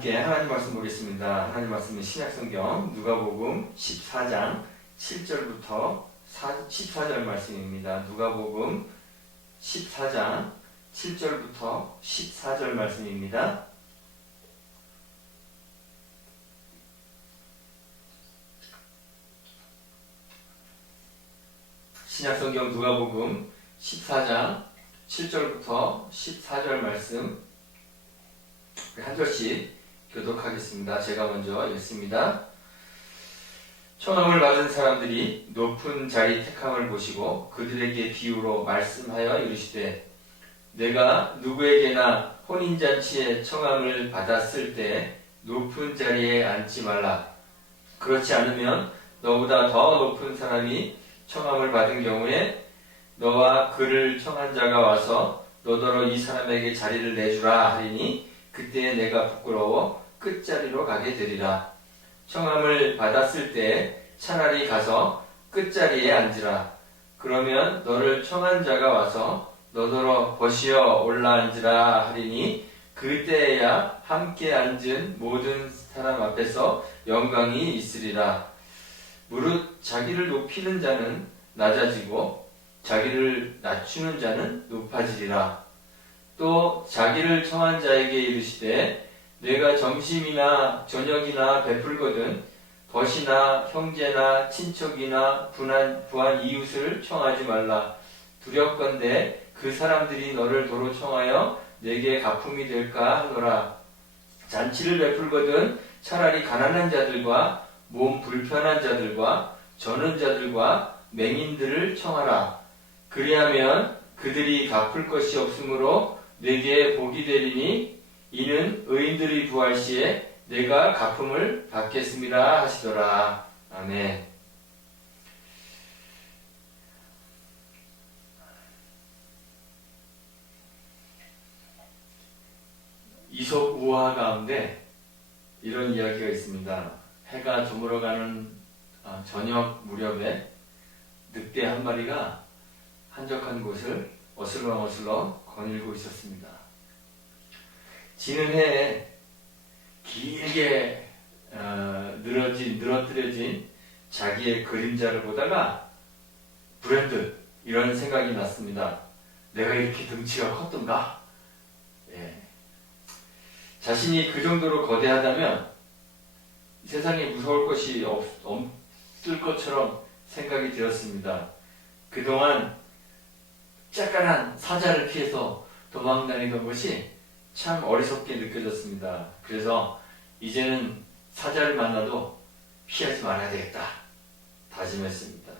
함께 하나님 말씀 보겠습니다. 하나님 말씀은 신약성경 누가복음 14장 7절부터 14절 말씀입니다. 누가복음 14장 7절부터 14절 말씀입니다. 신약성경 누가복음 14장 7절부터 14절 말씀 한 절씩 교독하겠습니다. 제가 먼저 읽습니다. 청함을 받은 사람들이 높은 자리 택함을 보시고 그들에게 비유로 말씀하여 이르시되 내가 누구에게나 혼인잔치에 청함을 받았을 때 높은 자리에 앉지 말라. 그렇지 않으면 너보다 더 높은 사람이 청함을 받은 경우에 너와 그를 청한 자가 와서 너더러 이 사람에게 자리를 내주라 하리니 그때 내가 부끄러워 끝자리로 가게 되리라. 청함을 받았을 때 차라리 가서 끝자리에 앉으라. 그러면 너를 청한 자가 와서 너더러 버시어 올라앉으라 하리니 그때야 함께 앉은 모든 사람 앞에서 영광이 있으리라. 무릇 자기를 높이는 자는 낮아지고 자기를 낮추는 자는 높아지리라. 또 자기를 청한 자에게 이르시되 내가 점심이나 저녁이나 베풀거든 벗이나 형제나 친척이나 부한 이웃을 청하지 말라. 두렵건대 그 사람들이 너를 도로 청하여 내게 가품이 될까 하노라. 잔치를 베풀거든 차라리 가난한 자들과 몸 불편한 자들과 저는 자들과 맹인들을 청하라. 그리하면 그들이 갚을 것이 없으므로 내게 복이 되리니 이는 의인들이 부활 시에 내가 갚음을 받겠습니다 하시더라. 아멘. 이솝 우화 가운데 이런 이야기가 있습니다. 해가 저물어가는 저녁 무렵에 늑대 한 마리가 한적한 곳을 어슬렁어슬렁 거닐고 있었습니다. 지는 해에 길게 늘어뜨려진 자기의 그림자를 보다가 불현듯 이런 생각이 났습니다. 내가 이렇게 등치가 컸던가? 예. 자신이 그 정도로 거대하다면 세상에 무서울 것이 없을 것처럼 생각이 들었습니다. 그동안 쬐깐한 사자를 피해서 도망다니던 것이 참 어리석게 느껴졌습니다. 그래서 이제는 사자를 만나도 피하지 말아야 되겠다 다짐했습니다.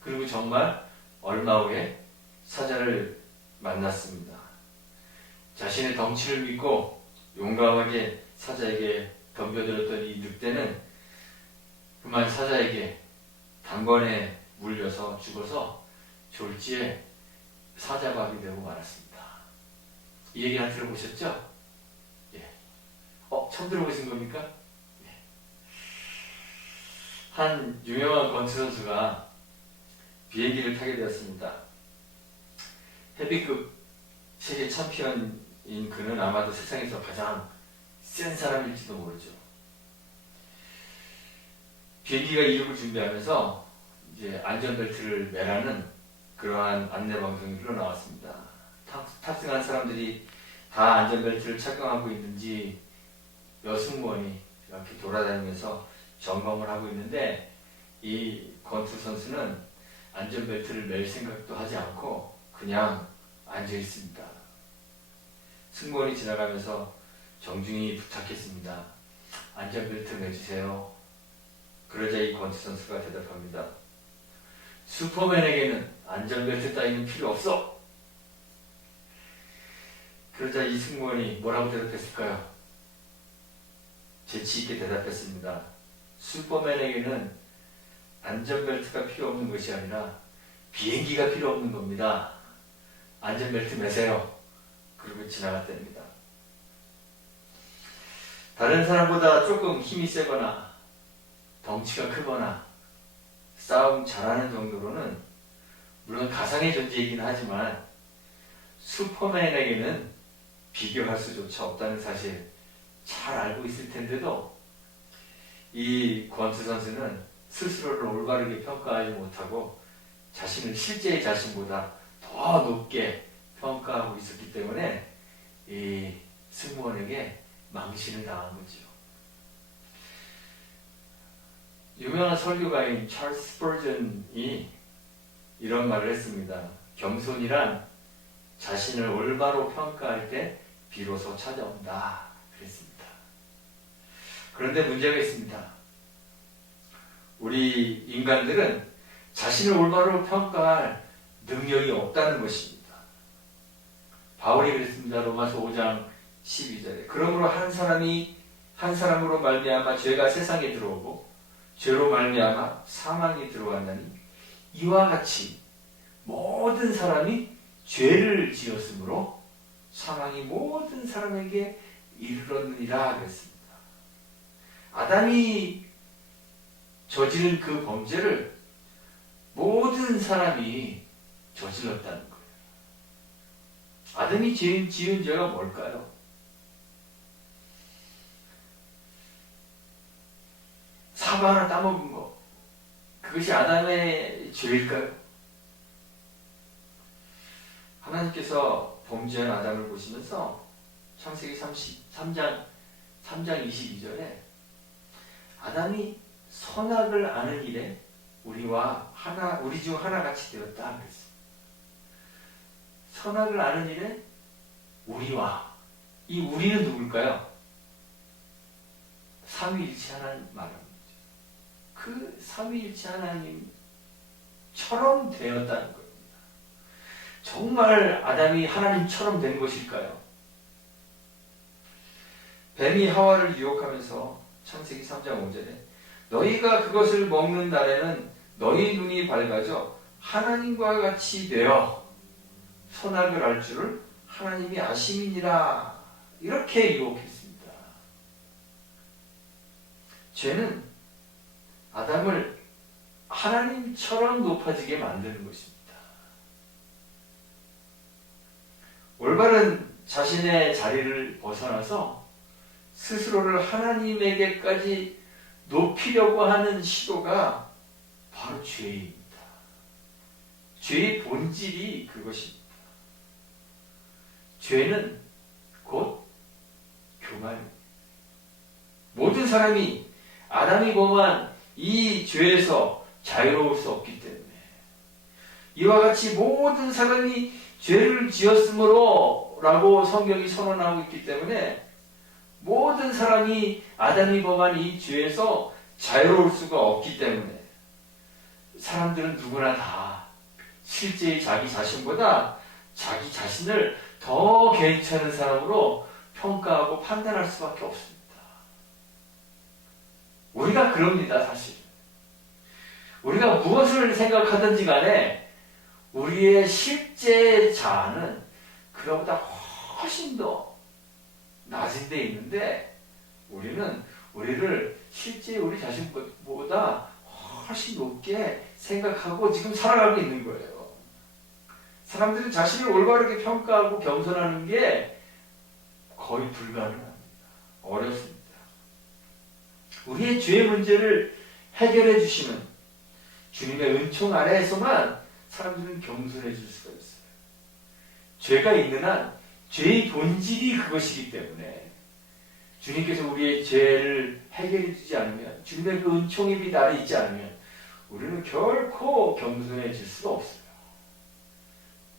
그리고 정말 얼마 후에 사자를 만났습니다. 자신의 덩치를 믿고 용감하게 사자에게 덤벼들었던 이 늑대는 그만 사자에게 단번에 물려서 죽어서 졸지에 사자밥이 되고 말았습니다. 이 얘기 다 들어보셨죠? 예. 처음 들어보신 겁니까? 예. 한 유명한 권투 선수가 비행기를 타게 되었습니다. 헤비급 세계 챔피언인 그는 아마도 세상에서 가장 센 사람일지도 모르죠. 비행기가 이륙을 준비하면서 이제 안전벨트를 매라는 그러한 안내방송이 흘러나왔습니다. 탑승한 사람들이 다 안전벨트를 착용하고 있는지 여승무원이 이렇게 돌아다니면서 점검을 하고 있는데 이 권투 선수는 안전벨트를 멜 생각도 하지 않고 그냥 앉아 있습니다. 승무원이 지나가면서 정중히 부탁했습니다. 안전벨트 매주세요. 그러자 이 권투 선수가 대답합니다. 슈퍼맨에게는 안전벨트 따위는 필요 없어. 그러자 이 승무원이 뭐라고 대답했을까요? 재치있게 대답했습니다. 슈퍼맨에게는 안전벨트가 필요 없는 것이 아니라 비행기가 필요 없는 겁니다. 안전벨트 매세요. 그리고 지나갔답니다. 다른 사람보다 조금 힘이 세거나 덩치가 크거나 싸움 잘하는 정도로는 물론 가상의 존재이긴 하지만 슈퍼맨에게는 비교할 수조차 없다는 사실 잘 알고 있을 텐데도 이 권투 선수는 스스로를 올바르게 평가하지 못하고 자신을 실제의 자신보다 더 높게 평가하고 있었기 때문에 이 승무원에게 망신을 당한 거죠. 유명한 설교가인 찰스 스퍼전이 이런 말을 했습니다. 겸손이란 자신을 올바로 평가할 때 비로소 찾아온다 그랬습니다. 그런데 문제가 있습니다. 우리 인간들은 자신을 올바로 평가할 능력이 없다는 것입니다. 바울이 그랬습니다. 로마서 5장 12절에 그러므로 한 사람으로 말미암아 죄가 세상에 들어오고 죄로 말미암아 사망이 들어왔나니 이와 같이 모든 사람이 죄를 지었으므로 사망이 모든 사람에게 이르렀느니라 그랬습니다. 아담이 저지른 그 범죄를 모든 사람이 저질렀다는 거예요. 아담이 지은 죄가 뭘까요? 사과 하나 따먹은 거. 그것이 아담의 죄일까요? 하나님께서 범죄한 아담을 보시면서 창세기 3장 22절에 아담이 선악을 아는 일에 우리 중 하나같이 되었다 그랬어요. 선악을 아는 일에 이 우리는 누굴까요? 삼위일체 하나님 말합니다. 그 삼위일체 하나님처럼 되었다는 겁니다. 정말 아담이 하나님처럼 된 것일까요? 뱀이 하와를 유혹하면서 창세기 3장 5절에 너희가 그것을 먹는 날에는 너희 눈이 밝아져 하나님과 같이 되어 선악을 알 줄을 하나님이 아심이니라 이렇게 유혹했습니다. 죄는 아담을 하나님처럼 높아지게 만드는 것입니다. 올바른 자신의 자리를 벗어나서 스스로를 하나님에게까지 높이려고 하는 시도가 바로 죄입니다. 죄의 본질이 그것입니다. 죄는 곧 교만입니다. 모든 사람이 아담이 범한 이 죄에서 자유로울 수 없기 때문에 이와 같이 모든 사람이 죄를 지었으므로 라고 성경이 선언하고 있기 때문에 모든 사람이 아담이 범한 이 죄에서 자유로울 수가 없기 때문에 사람들은 누구나 다 실제의 자기 자신보다 자기 자신을 더 괜찮은 사람으로 평가하고 판단할 수밖에 없습니다. 우리가 그럽니다, 사실. 우리가 무엇을 생각하든지 간에 우리의 실제 자아는 그보다 훨씬 더 낮은 데 있는데 우리를 실제 우리 자신보다 훨씬 높게 생각하고 지금 살아가고 있는 거예요. 사람들은 자신을 올바르게 평가하고 겸손하는 게 거의 불가능합니다. 어렵습니다. 우리의 죄의 문제를 해결해 주시는 주님의 은총 아래에서만 사람들은 겸손해질 수가 있어요. 죄가 있는 한 죄의 본질이 그것이기 때문에 주님께서 우리의 죄를 해결해 주지 않으면 주님의 그 은총의 빛 아래 있지 않으면 우리는 결코 겸손해질 수가 없어요.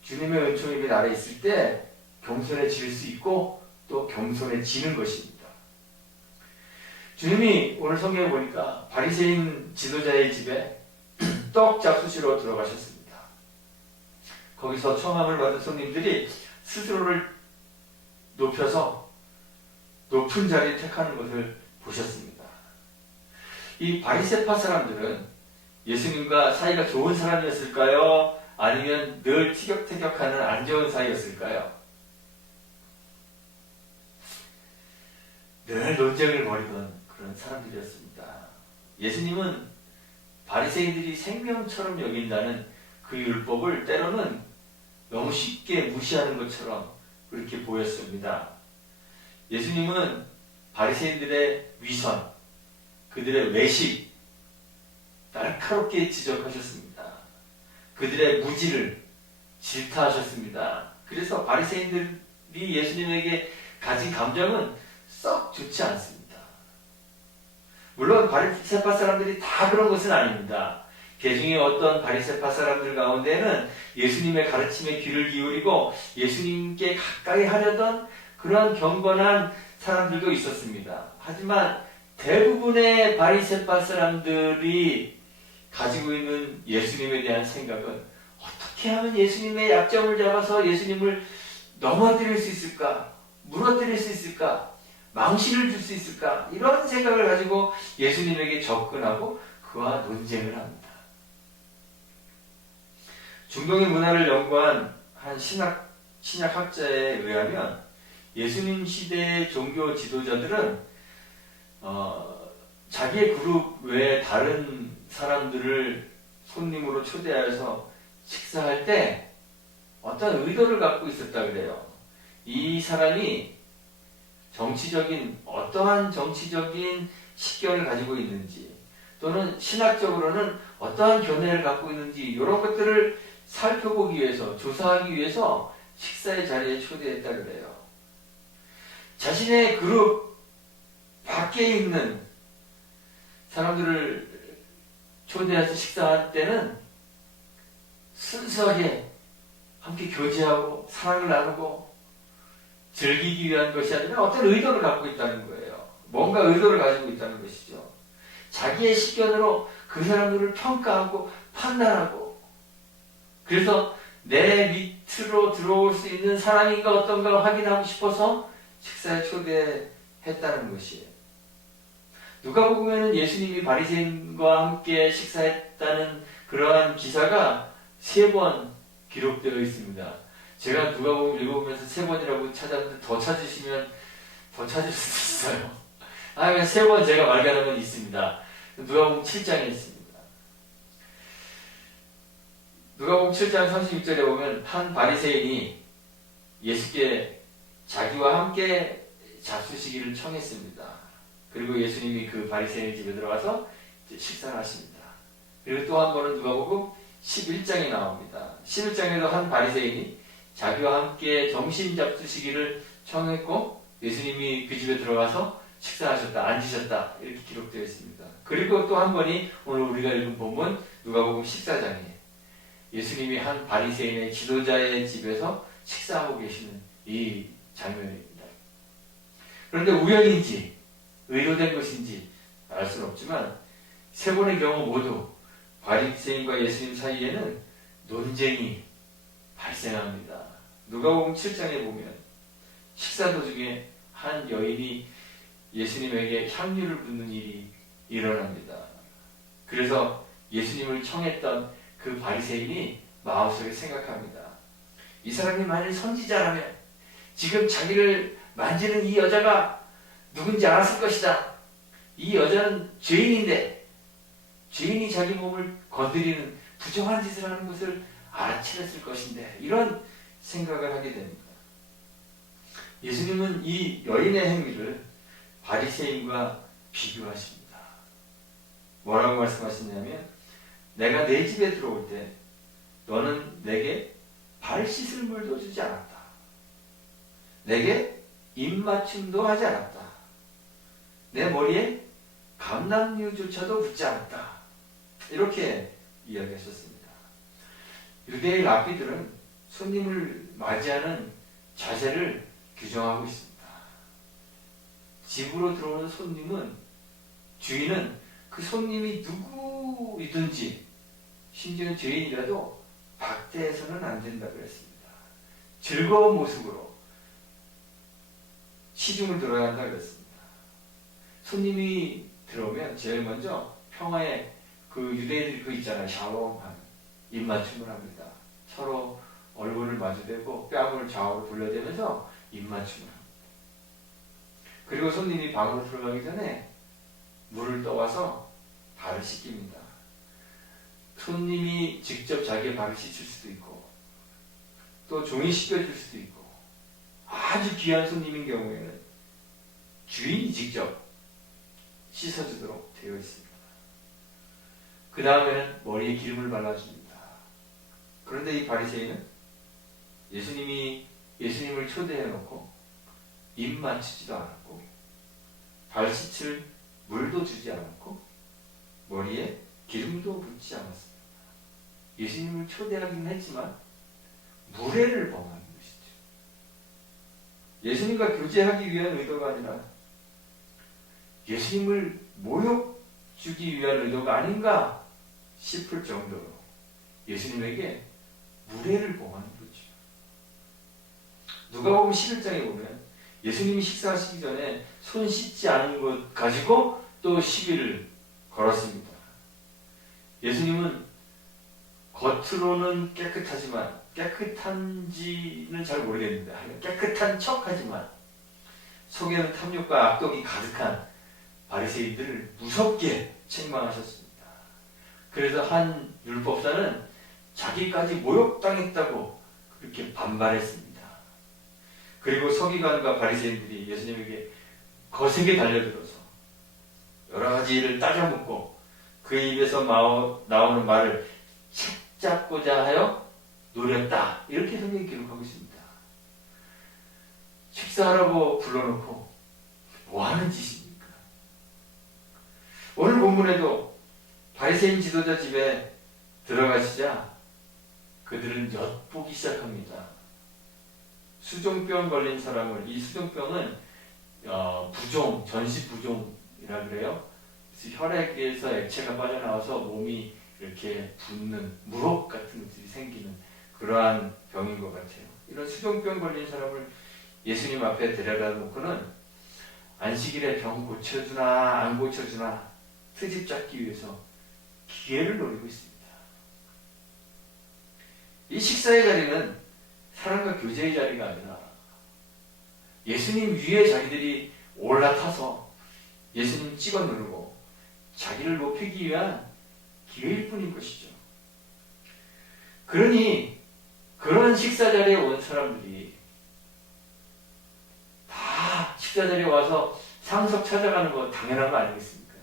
주님의 은총의 빛 아래 있을 때 겸손해질 수 있고 또 겸손해지는 것입니다. 주님이 오늘 성경에 보니까 바리새인 지도자의 집에 떡 잡수시러 들어가셨습니다. 거기서 청함을 받은 손님들이 스스로를 높여서 높은 자리에 택하는 것을 보셨습니다. 이 바리새파 사람들은 예수님과 사이가 좋은 사람이었을까요? 아니면 늘 티격태격하는 안 좋은 사이였을까요? 늘 논쟁을 벌이던 그런 사람들이었습니다. 예수님은 바리새인들이 생명처럼 여긴다는 그 율법을 때로는 너무 쉽게 무시하는 것처럼 그렇게 보였습니다. 예수님은 바리새인들의 위선, 그들의 외식 날카롭게 지적하셨습니다. 그들의 무지를 질타하셨습니다. 그래서 바리새인들이 예수님에게 가진 감정은 썩 좋지 않습니다. 물론 바리새파 사람들이 다 그런 것은 아닙니다. 개중에 어떤 바리새파 사람들 가운데는 예수님의 가르침에 귀를 기울이고 예수님께 가까이 하려던 그런 경건한 사람들도 있었습니다. 하지만 대부분의 바리새파 사람들이 가지고 있는 예수님에 대한 생각은 어떻게 하면 예수님의 약점을 잡아서 예수님을 넘어뜨릴 수 있을까? 무너뜨릴 수 있을까? 망신을 줄 수 있을까? 이런 생각을 가지고 예수님에게 접근하고 그와 논쟁을 합니다. 중동의 문화를 연구한 한 신약학자에 의하면 예수님 시대의 종교 지도자들은 자기의 그룹 외에 다른 사람들을 손님으로 초대하여서 식사할 때 어떤 의도를 갖고 있었다 그래요. 이 사람이 어떠한 정치적인 식견을 가지고 있는지 또는 신학적으로는 어떠한 견해를 갖고 있는지 이런 것들을 살펴보기 위해서 조사하기 위해서 식사의 자리에 초대했다 그래요. 자신의 그룹 밖에 있는 사람들을 초대해서 식사할 때는 순수하게 함께 교제하고 사랑을 나누고 즐기기 위한 것이 아니라 어떤 의도를 갖고 있다는 거예요. 뭔가 의도를 가지고 있다는 것이죠. 자기의 식견으로 그 사람들을 평가하고 판단하고 그래서 내 밑으로 들어올 수 있는 사람인가 어떤가 확인하고 싶어서 식사에 초대했다는 것이에요. 누가복음에는 예수님이 바리새인과 함께 식사했다는 그러한 기사가 3번 기록되어 있습니다. 제가 누가복음 읽어보면서 3번이라고 찾았는데 더 찾으시면 더 찾을 수도 있어요. 그냥 3번 제가 발견한 건 있습니다. 누가복음 7장에 있습니다. 누가복음 7장 36절에 보면 한 바리새인이 예수께 자기와 함께 잡수시기를 청했습니다. 그리고 예수님이 그 바리새인 집에 들어가서 식사를 하십니다. 그리고 또 한 번은 누가복음 11장에 나옵니다. 11장에도 한 바리새인이 자기와 함께 점심 잡수시기를 청했고 예수님이 그 집에 들어가서 식사하셨다, 앉으셨다 이렇게 기록되어 있습니다. 그리고 또 한 번이 오늘 우리가 읽은 본문 누가복음 14장에 예수님이 한 바리새인의 지도자의 집에서 식사하고 계시는 이 장면입니다. 그런데 우연인지 의도된 것인지 알 수는 없지만 3번의 경우 모두 바리새인과 예수님 사이에는 논쟁이 발생합니다. 누가복음 7장에 보면 식사 도중에 한 여인이 예수님에게 향유를 붓는 일이 일어납니다. 그래서 예수님을 청했던 그 바리새인이 마음속에 생각합니다. 이 사람이 만일 선지자라면 지금 자기를 만지는 이 여자가 누군지 알았을 것이다. 이 여자는 죄인인데 죄인이 자기 몸을 건드리는 부정한 짓을 하는 것을 알아채렸을 것인데 이런 생각을 하게 됩니다. 예수님은 이 여인의 행위를 바리새인과 비교하십니다. 뭐라고 말씀하시냐면 내가 내 집에 들어올 때 너는 내게 발 씻을 물도 주지 않았다. 내게 입맞춤도 하지 않았다. 내 머리에 감람류조차도 붓지 않았다. 이렇게 이야기하셨습니다. 유대의 랍비들은 손님을 맞이하는 자세를 규정하고 있습니다. 집으로 들어오는 주인은 그 손님이 누구이든지 심지어 죄인이라도 박대해서는 안 된다고 그랬습니다. 즐거운 모습으로 시중을 들어야 한다고 그랬습니다. 손님이 들어오면 제일 먼저 평화의 그 유대인들이 그 있잖아요. 샬롬하는 입맞춤을 합니다. 서로 얼굴을 마주대고 뺨을 좌우로 돌려대면서 입맞춤을 합니다. 그리고 손님이 방으로 들어가기 전에 물을 떠와서 발을 씻깁니다. 손님이 직접 자기의 발을 씻을 수도 있고 또 종이 씻겨줄 수도 있고 아주 귀한 손님인 경우에는 주인이 직접 씻어주도록 되어 있습니다. 그 다음에는 머리에 기름을 발라줍니다. 그런데 이 바리새인은 예수님을 초대해놓고 입 맞추지도 않았고 발 씻을 물도 주지 않았고 머리에 기름도 붓지 않았습니다. 예수님을 초대하기는 했지만 무례를 범하는 것이죠. 예수님과 교제하기 위한 의도가 아니라 예수님을 모욕 주기 위한 의도가 아닌가 싶을 정도로 예수님에게 무례를 범하는 거죠. 누가복음 11장에 보면 예수님이 식사하시기 전에 손 씻지 않은 것 가지고 또 시비를 걸었습니다. 예수님은 겉으로는 깨끗하지만 깨끗한지는 잘 모르겠는데 깨끗한 척하지만 속에는 탐욕과 악독이 가득한 바리새인들을 무섭게 책망하셨습니다. 그래서 한 율법사는 자기까지 모욕당했다고 그렇게 반발했습니다. 그리고 서기관과 바리새인들이 예수님에게 거세게 달려들어서 여러 가지 일을 따져묻고 그 입에서 나오는 말을 책잡고자 하여 노렸다. 이렇게 성경이 기록하고 있습니다. 식사하라고 불러놓고 뭐 하는 짓입니까? 오늘 본문에도 바리새인 지도자 집에 들어가시자 그들은 엿보기 시작합니다. 수종병 걸린 사람을, 이 수종병은 부종, 전시부종이라 그래요. 그래서 혈액에서 액체가 빠져나와서 몸이 이렇게 붓는 무릎 같은 것들이 생기는 그러한 병인 것 같아요. 이런 수종병 걸린 사람을 예수님 앞에 데려다 놓고는 안식일에 병 고쳐주나 안 고쳐주나 트집 잡기 위해서 기회를 노리고 있습니다. 이 식사의 자리는 사람과 교제의 자리가 아니라 예수님 위에 자기들이 올라타서 예수님 찍어 누르고 자기를 높이기 위한 기회일 뿐인 것이죠. 그러니 그런 식사 자리에 온 사람들이 다 식사 자리에 와서 상석 찾아가는 거 당연한 거 아니겠습니까?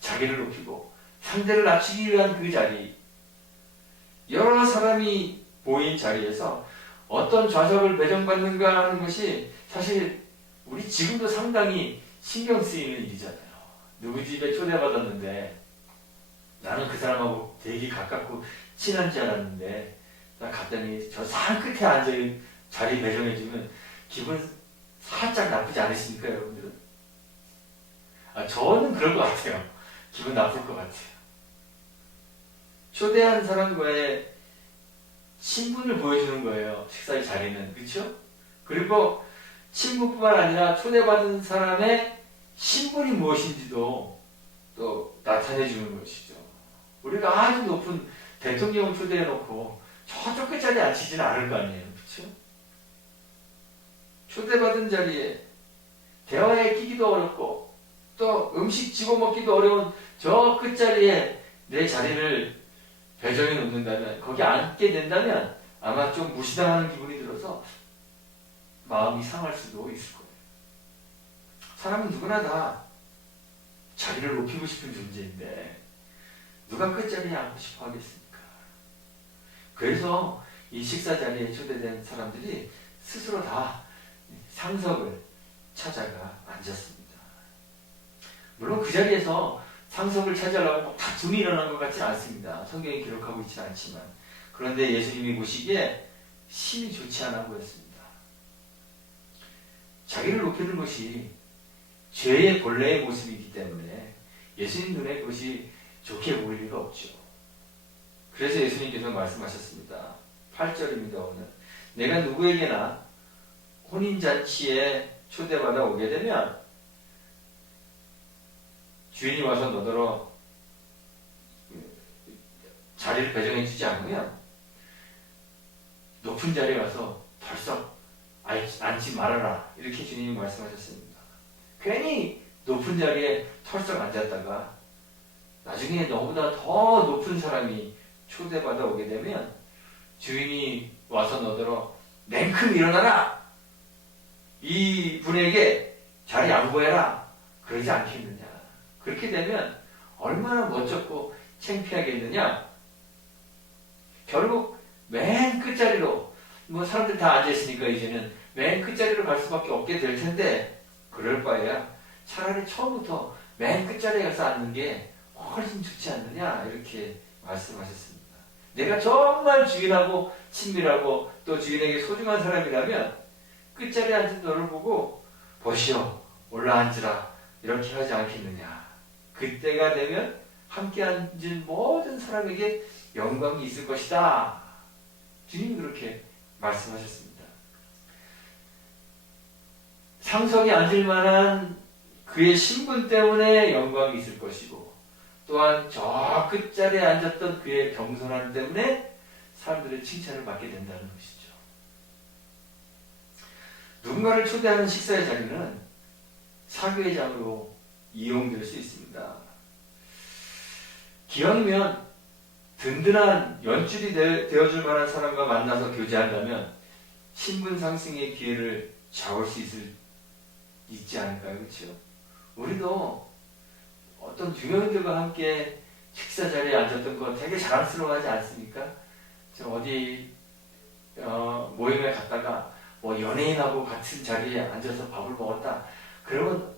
자기를 높이고 상대를 낮추기 위한 그 자리, 여러 사람이 보인 자리에서 어떤 좌석을 배정받는가 하는 것이 사실 우리 지금도 상당히 신경 쓰이는 일이잖아요. 누구 집에 초대받았는데 나는 그 사람하고 되게 가깝고 친한 줄 알았는데 나 갔더니 저 산 끝에 앉아 자리 배정해주면 기분 살짝 나쁘지 않으십니까, 여러분들은? 저는 그럴 것 같아요. 기분 나쁠 것 같아요. 초대한 사람과의 친분을 보여주는 거예요. 식사의 자리는. 그렇죠? 그리고 친분뿐만 아니라 초대받은 사람의 신분이 무엇인지도 또 나타내 주는 것이죠. 우리가 아주 높은 대통령을 초대해놓고 저쪽 그 자리에 앉히지는 않을 거 아니에요. 그렇죠? 초대받은 자리에 대화에 끼기도 어렵고 또 음식 집어먹기도 어려운 저 끝자리에 내 자리를 배정해 놓는다면, 거기 앉게 된다면 아마 좀 무시당하는 기분이 들어서 마음이 상할 수도 있을 거예요. 사람은 누구나 다 자기를 높이고 싶은 존재인데 누가 끝자리에 앉고 싶어 하겠습니까? 그래서 이 식사 자리에 초대된 사람들이 스스로 다 상석을 찾아가 앉았습니다. 물론 그 자리에서 상석을 찾으려고 다툼이 일어난 것 같지는 않습니다. 성경이 기록하고 있지는 않지만. 그런데 예수님이 보시기에 심히 좋지 않아 보였습니다. 자기를 높이는 것이 죄의 본래의 모습이기 때문에 예수님 눈에 그것이 좋게 보일 리가 없죠. 그래서 예수님께서 말씀하셨습니다. 8절입니다. 오늘 내가 누구에게나 혼인잔치에 초대받아 오게 되면 주인이 와서 너더러 자리를 배정해 주지 않으면 높은 자리에 와서 덜썩 앉지 말아라. 이렇게 주님이 말씀하셨습니다. 괜히 높은 자리에 털썩 앉았다가 나중에 너보다 더 높은 사람이 초대받아 오게 되면 주인이 와서 너더러 냉큼 일어나라! 이 분에게 자리 양보해라. 그러지 않겠느냐. 그렇게 되면 얼마나 멋졌고 창피하겠느냐. 결국 맨 끝자리로, 뭐 사람들 다 앉아있으니까 이제는 맨 끝자리로 갈 수밖에 없게 될 텐데, 그럴 바에야 차라리 처음부터 맨 끝자리에 가서 앉는 게 훨씬 좋지 않느냐, 이렇게 말씀하셨습니다. 내가 정말 주인하고 친밀하고 또 주인에게 소중한 사람이라면 끝자리에 앉은 너를 보고 보시오, 올라앉으라, 이렇게 하지 않겠느냐. 그때가 되면 함께 앉은 모든 사람에게 영광이 있을 것이다. 주님이 그렇게 말씀하셨습니다. 상석에 앉을 만한 그의 신분 때문에 영광이 있을 것이고, 또한 저 끝자리에 앉았던 그의 겸손함 때문에 사람들의 칭찬을 받게 된다는 것이죠. 누군가를 초대하는 식사의 자리는 사교회장으로 이용될 수 있습니다. 기왕이면 든든한 연줄이 되어줄 만한 사람과 만나서 교제한다면 신분 상승의 기회를 잡을 수 있지 않을까요? 그렇죠? 우리도 어떤 유명인들과 함께 식사 자리에 앉았던 거 되게 자랑스러워하지 않습니까? 저 어디 모임에 갔다가 뭐 연예인하고 같은 자리에 앉아서 밥을 먹었다. 그러면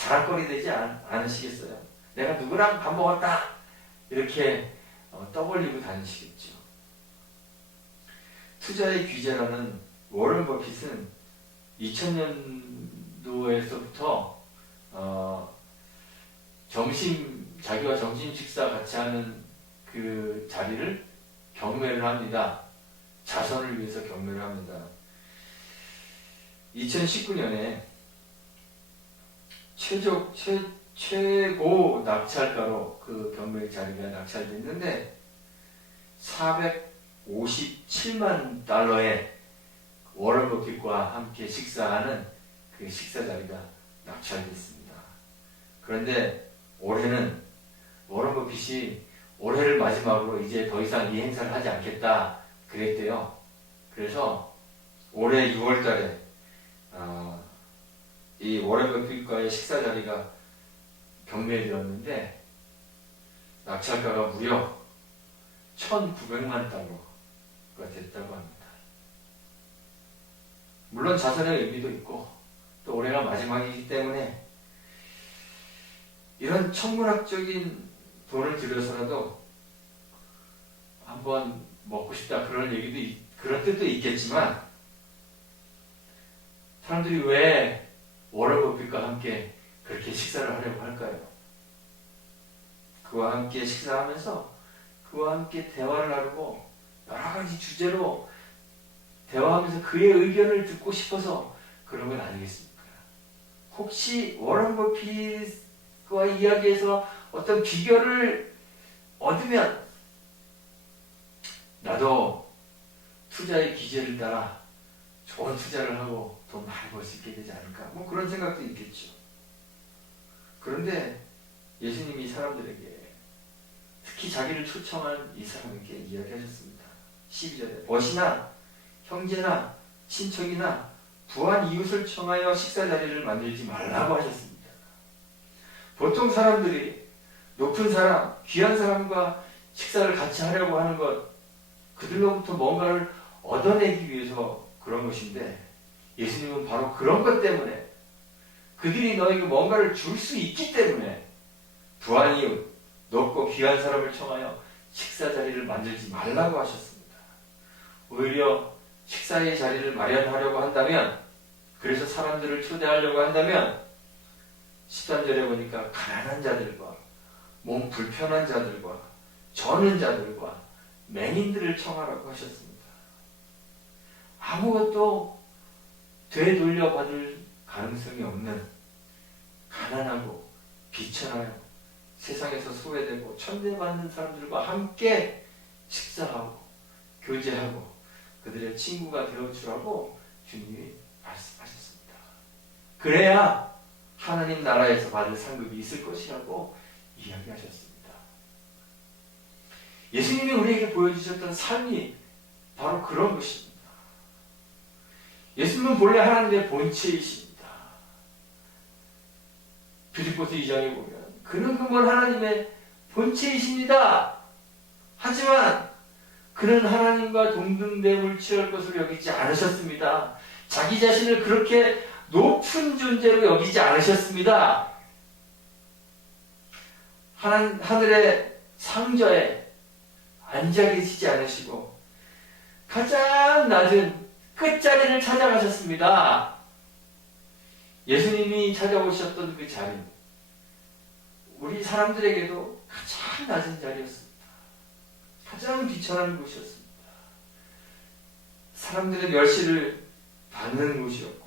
자랑거리 되지 않으시겠어요? 내가 누구랑 밥 먹었다. 이렇게 떠벌리고 다니시겠죠. 투자의 귀재라는 워런 버핏은 2000년도에서부터 자기와 점심 식사 같이 하는 그 자리를 경매를 합니다. 자선을 위해서 경매를 합니다. 2019년에 최고 낙찰가로 그 경매 자리가 낙찰됐는데 457만 달러에 워런 버핏과 함께 식사하는 그 식사 자리가 낙찰됐습니다. 그런데 올해는 워런 버핏이 올해를 마지막으로 이제 더 이상 이 행사를 하지 않겠다 그랬대요. 그래서 올해 6월 달에 이 워런 버핏과의 식사 자리가 경매되었는데 낙찰가가 무려 1,900만 달러가 됐다고 합니다. 물론 자선의 의미도 있고 또 올해가 마지막이기 때문에 이런 천문학적인 돈을 들여서라도 한번 먹고 싶다 그런 그런 뜻도 있겠지만 사람들이 왜 워런 버핏과 함께 그렇게 식사를 하려고 할까요? 그와 함께 식사하면서 그와 함께 대화를 나누고 여러 가지 주제로 대화하면서 그의 의견을 듣고 싶어서 그런 건 아니겠습니까? 혹시 워런 버핏과 이야기해서 어떤 비결을 얻으면 나도 투자의 기제를 따라 좋은 투자를 하고 돈 많이 벌 수 있게 되지 않을까? 뭐 그런 생각도 있겠죠. 그런데 예수님이 사람들에게 특히 자기를 초청한 이 사람에게 이야기하셨습니다. 12절에 벗이나 형제나 친척이나 부한 이웃을 청하여 식사 자리를 만들지 말라고 하셨습니다. 보통 사람들이 높은 사람, 귀한 사람과 식사를 같이 하려고 하는 것, 그들로부터 뭔가를 얻어내기 위해서 그런 것인데 예수님은 바로 그런 것 때문에 그들이 너에게 뭔가를 줄 수 있기 때문에 부한 이웃, 높고 귀한 사람을 청하여 식사 자리를 만들지 말라고 하셨습니다. 오히려 식사의 자리를 마련하려고 한다면, 그래서 사람들을 초대하려고 한다면 13절에 보니까 가난한 자들과 몸 불편한 자들과 저는 자들과 맹인들을 청하라고 하셨습니다. 아무것도 되돌려받을 가능성이 없는 가난하고 비천하여 세상에서 소외되고 천대받는 사람들과 함께 식사하고 교제하고 그들의 친구가 되어주라고 주님이 말씀하셨습니다. 그래야 하나님 나라에서 받을 상급이 있을 것이라고 이야기하셨습니다. 예수님이 우리에게 보여주셨던 삶이 바로 그런 것입니다. 예수님은 본래 하나님의 본체이십니다. 빌립보서 2장에 보면 그는 그건 하나님의 본체이십니다. 하지만 그는 하나님과 동등됨을 취할 것으로 여기지 않으셨습니다. 자기 자신을 그렇게 높은 존재로 여기지 않으셨습니다. 하늘의 상저에 앉아 계시지 않으시고 가장 낮은 끝자리를 찾아가셨습니다. 예수님이 찾아오셨던 그 자리, 우리 사람들에게도 가장 낮은 자리였습니다. 가장 비천한 곳이었습니다. 사람들의 멸시를 받는 곳이었고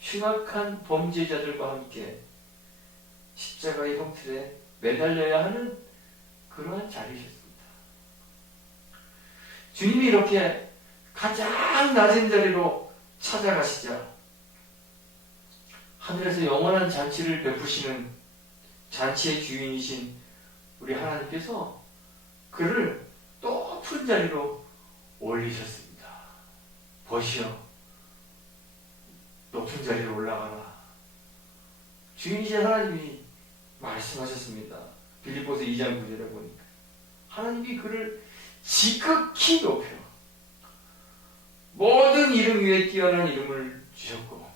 흉악한 범죄자들과 함께 십자가의 형틀에 매달려야 하는 그러한 자리셨습니다. 주님이 이렇게 가장 낮은 자리로 찾아가시자 하늘에서 영원한 잔치를 베푸시는 잔치의 주인이신 우리 하나님께서 그를 높은 자리로 올리셨습니다. 보시오, 높은 자리로 올라가라. 주인이신 하나님이 말씀하셨습니다. 빌립보서 2장 9절에 보니까 하나님이 그를 지극히 높여 모든 이름 위에 뛰어난 이름을 주셨고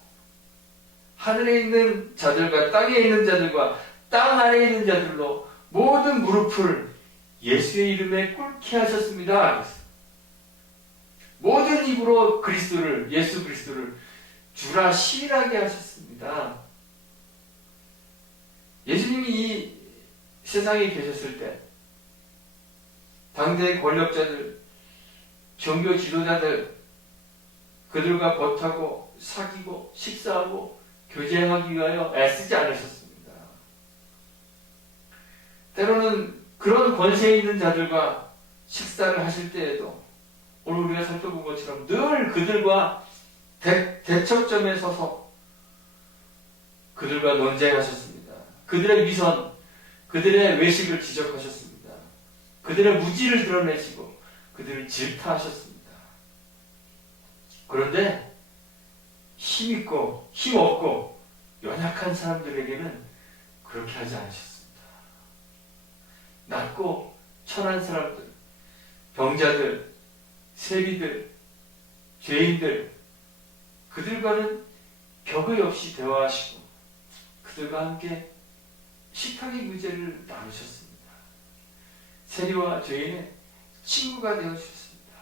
하늘에 있는 자들과 땅에 있는 자들과 땅 아래에 있는 자들로 모든 무릎을 예수의 이름에 꿇게 하셨습니다. 모든 입으로 그리스도를, 예수 그리스도를 주라 시인하게 하셨습니다. 예수님이 이 세상에 계셨을 때 당대의 권력자들, 종교 지도자들, 그들과 벗하고 사귀고 식사하고 교제하기 위하여 애쓰지 않으셨습니다. 때로는 그런 권세에 있는 자들과 식사를 하실 때에도 오늘 우리가 살펴본 것처럼 늘 그들과 대척점에 서서 그들과 논쟁하셨습니다. 그들의 위선, 그들의 외식을 지적하셨습니다. 그들의 무지를 드러내시고 그들을 질타하셨습니다. 그런데 힘있고 힘없고 연약한 사람들에게는 그렇게 하지 않으셨습니다. 낮고 천한 사람들, 병자들, 세리들, 죄인들, 그들과는 벽의 없이 대화하시고 그들과 함께 식탁의 유제를 나누셨습니다. 세리와 죄인의 친구가 되어주셨습니다.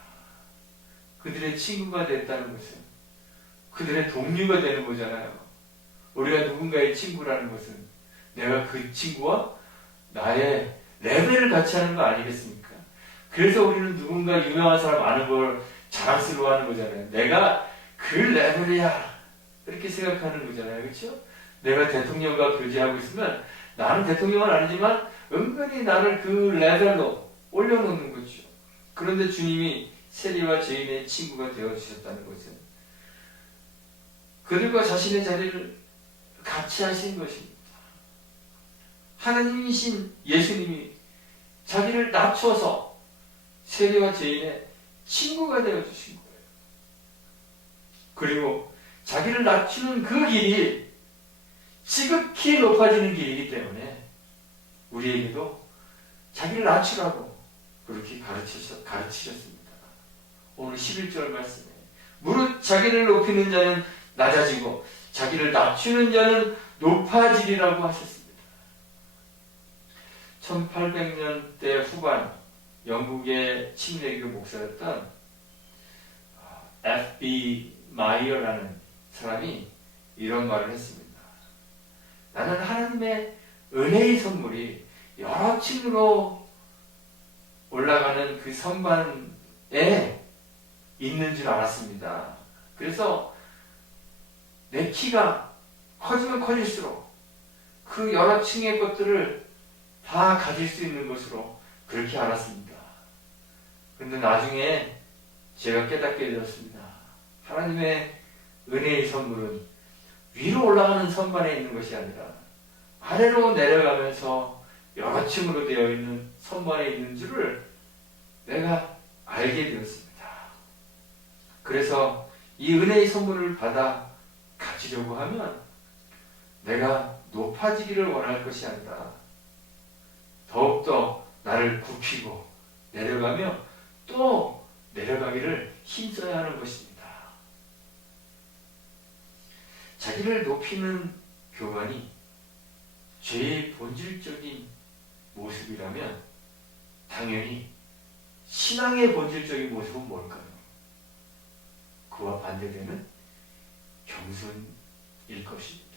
그들의 친구가 됐다는 것은 그들의 동료가 되는 거잖아요. 우리가 누군가의 친구라는 것은 내가 그 친구와 나의 레벨을 같이 하는 거 아니겠습니까? 그래서 우리는 누군가 유명한 사람 아는 걸 자랑스러워하는 거잖아요. 내가 그 레벨이야 이렇게 생각하는 거잖아요. 그렇죠? 내가 대통령과 교제하고 있으면 나는 대통령은 아니지만 은근히 나를 그 레벨로 올려놓는 거죠. 그런데 주님이 세리와 죄인의 친구가 되어주셨다는 것은 그들과 자신의 자리를 같이 하신 것입니다. 하나님이신 예수님이 자기를 낮춰서 세리와 죄인의 친구가 되어주신 거예요. 그리고 자기를 낮추는 그 길이 지극히 높아지는 길이기 때문에 우리에게도 자기를 낮추라고 그렇게 가르치셨습니다. 오늘 11절 말씀에 무릇 자기를 높이는 자는 낮아지고 자기를 낮추는 자는 높아지리라고 하셨습니다. 1800년대 후반 영국의 침례교 목사였던 F.B. 마이어라는 사람이 이런 말을 했습니다. 나는 하나님의 은혜의 선물이 여러 층으로 올라가는 그 선반에 있는 줄 알았습니다. 그래서 내 키가 커지면 커질수록 그 여러 층의 것들을 다 가질 수 있는 것으로 그렇게 알았습니다. 그런데 나중에 제가 깨닫게 되었습니다. 하나님의 은혜의 선물은 위로 올라가는 선반에 있는 것이 아니라 아래로 내려가면서 여러 층으로 되어 있는 선반에 있는 줄을 내가 알게 되었습니다. 그래서 이 은혜의 선물을 받아 가지려고 하면 내가 높아지기를 원할 것이 아니라 더욱더 나를 굽히고 내려가며 또 내려가기를 힘써야 하는 것입니다. 자기를 높이는 교만이 죄의 본질적인 모습이라면 당연히 신앙의 본질적인 모습은 뭘까요? 그와 반대되는 겸손일 것입니다.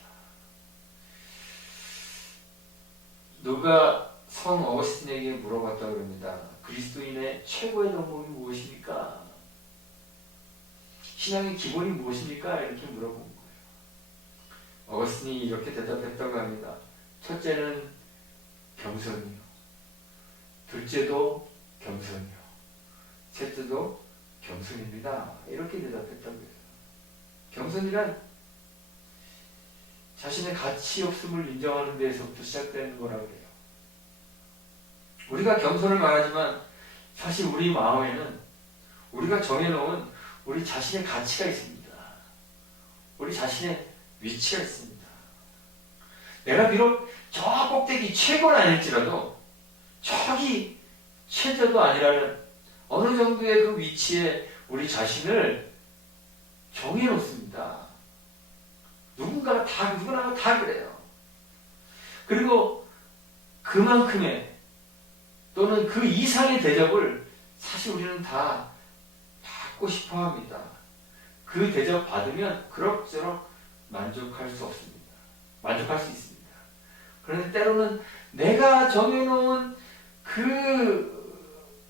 누가 성 어거스틴에게 물어봤다고 합니다. 그리스도인의 최고의 덕목이 무엇입니까? 신앙의 기본이 무엇입니까? 이렇게 물어본 거예요. 어거스틴이 이렇게 대답했다고 합니다. 첫째는 겸손이요. 둘째도 겸손이요. 셋째도 겸손입니다. 이렇게 대답했다고 해요. 겸손이란 자신의 가치 없음을 인정하는 데에서부터 시작되는 거라고 해요. 우리가 겸손을 말하지만 사실 우리 마음에는 우리가 정해놓은 우리 자신의 가치가 있습니다. 우리 자신의 위치가 있습니다. 내가 비록 저 꼭대기 최고는 아닐지라도 저기 최저도 아니라는 어느 정도의 그 위치에 우리 자신을 정해놓습니다. 누구나 다 그래요. 그리고 그만큼의 또는 그 이상의 대접을 사실 우리는 다 받고 싶어 합니다. 그 대접 받으면 그럭저럭 만족할 수 없습니다. 만족할 수 있습니다. 그런데 때로는 내가 정해놓은 그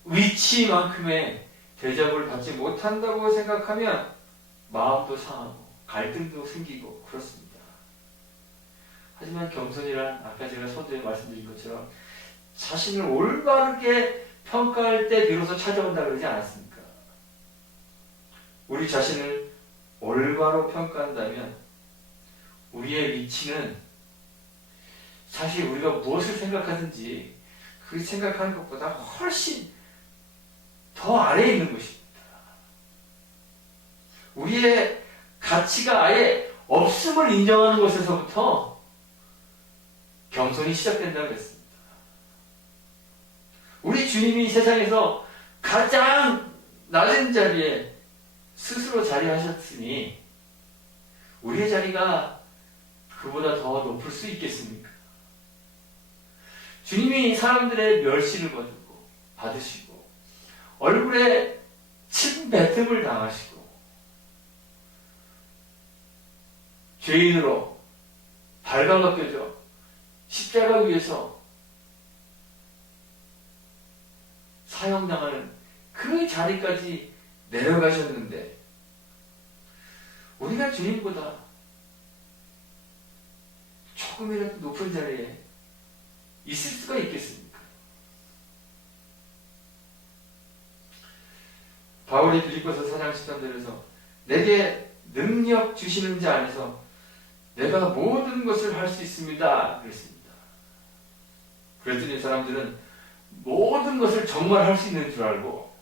위치만큼의 대접을 받지 못한다고 생각하면 마음도 상하고 갈등도 생기고 그렇습니다. 하지만 겸손이란 아까 제가 서두에 말씀드린 것처럼 자신을 올바르게 평가할 때 비로소 찾아온다 그러지 않았습니까? 우리 자신을 올바로 평가한다면 우리의 위치는 사실 우리가 무엇을 생각하든지 그 생각하는 것보다 훨씬 더 아래에 있는 것입니다. 우리의 가치가 아예 없음을 인정하는 것에서부터 겸손이 시작된다고 했습니다. 우리 주님이 세상에서 가장 낮은 자리에 스스로 자리하셨으니 우리의 자리가 그보다 더 높을 수 있겠습니까? 주님이 사람들의 멸시를 받으시고 얼굴에 침뱉음을 당하시고 죄인으로 발가벗겨져 십자가 위에서 사형당하는 그 자리까지 내려가셨는데 우리가 주님보다 조금이라도 높은 자리에 있을 수가 있겠습니까? 바울이 빌립보서 4장 13절에서 내게 능력 주시는 자 안에서 내가 모든 것을 할 수 있습니다. 그랬습니다. 그랬더니 사람들은 모든 것을 정말 할 수 있는 줄 알고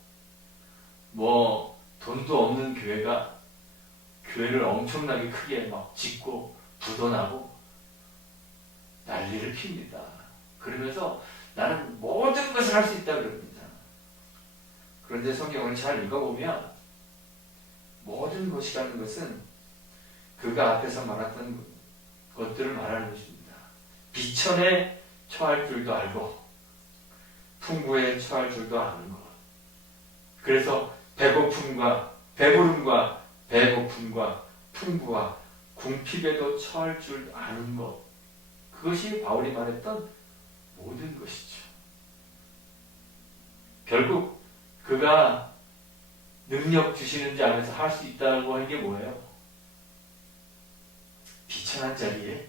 돈도 없는 교회가 교회를 엄청나게 크게 막 짓고 부도나고 난리를 핍니다. 그러면서 나는 모든 것을 할 수 있다 그럽니다. 그런데 성경을 잘 읽어보면 모든 것이라는 것은 그가 앞에서 말했던 것들을 말하는 것입니다. 비천에 처할 줄도 알고 풍부에 처할 줄도 아는 것. 그래서 배고픔과 배부름과 배고픔과 풍부와 궁핍에도 처할 줄 아는 것. 그것이 바울이 말했던 모든 것이죠. 결국 그가 능력 주시는 자 안에서 할 수 있다고 하는 게 뭐예요? 비천한 자리에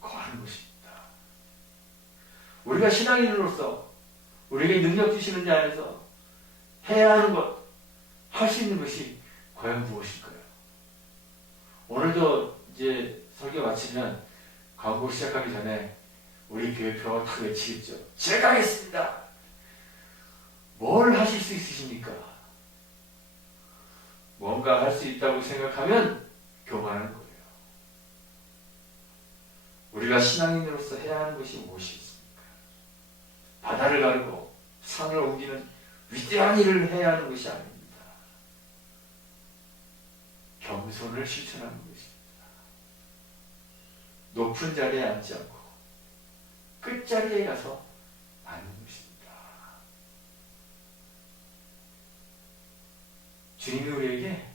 거하는 것입니다. 우리가 신앙인으로서 우리에게 능력 주시는 자 안에서 해야 하는 것, 할 수 있는 것이 과연 무엇일까요? 오늘도 이제 설교 마치면 광고 시작하기 전에 우리 교회표 다 외치겠죠. 제가 하겠습니다. 뭘 하실 수 있으십니까? 뭔가 할 수 있다고 생각하면 교만한 거예요. 우리가 신앙인으로서 해야 하는 것이 무엇이 있습니까? 바다를 가르고 산을 옮기는 위대한 일을 해야 하는 것이 아닙니다. 겸손을 실천하는 것입니다. 높은 자리에 앉지 않고 끝자리에 가서 앉는 것입니다. 주님이 우리에게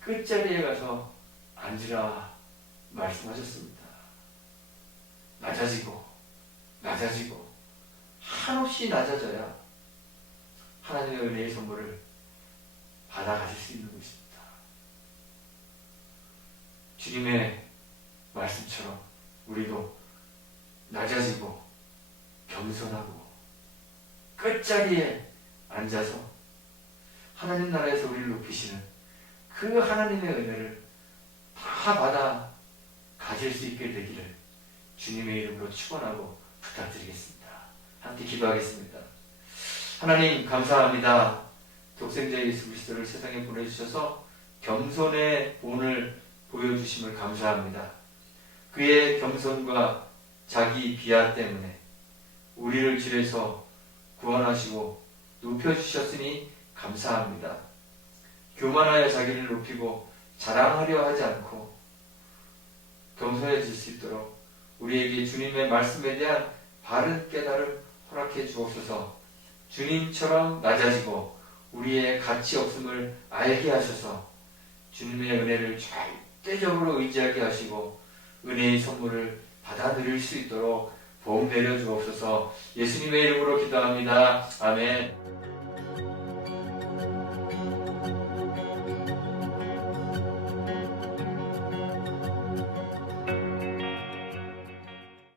끝자리에 가서 앉으라 말씀하셨습니다. 낮아지고 한없이 낮아져야 하나님의 은혜의 선물을 받아가실 수 있는 것입니다. 주님의 말씀처럼 우리도 낮아지고 겸손하고 끝자리에 앉아서 하나님 나라에서 우리를 높이시는 그 하나님의 은혜를 다 받아 가질 수 있게 되기를 주님의 이름으로 축원하고 부탁드리겠습니다. 함께 기도하겠습니다. 하나님 감사합니다. 독생자 예수 그리스도를 세상에 보내주셔서 겸손의 본을 보여주심을 감사합니다. 그의 겸손과 자기 비하 때문에 우리를 길에서 구원하시고 높여주셨으니 감사합니다. 교만하여 자기를 높이고 자랑하려 하지 않고 겸손해질 수 있도록 우리에게 주님의 말씀에 대한 바른 깨달음 허락해 주옵소서. 주님처럼 낮아지고 우리의 가치 없음을 알게 하셔서 주님의 은혜를 절대적으로 의지하게 하시고 은혜의 선물을 받아 누릴 수 있도록 복 내려 주옵소서. 예수님의 이름으로 기도합니다. 아멘.